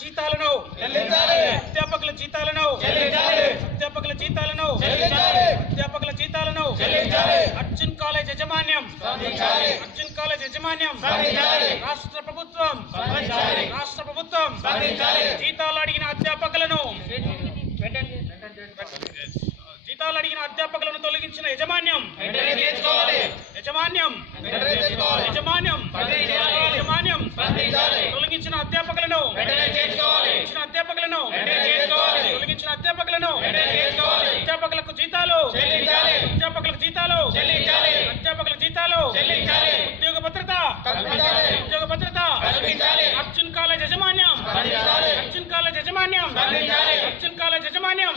జీతాలను అధ్యాపకుల జీతాలను అధ్యాపకుల జీతాలను అధ్యాపకుల జీతాలను అర్జున్ కాలేజ్ యాజమాన్యం అర్జున్ కాలేజ్ యాజమాన్యం రాష్ట్ర ప్రభుత్వం జీతాలు అడిగిన అధ్యాపకులను తొలగించిన యాజమాన్యం తొలగించిన అధ్యాపకులను అధ్యాపకులకు జీతాలు ఉద్యోగ భద్రత అర్జున్ కాలేజ్ యాజమాన్యం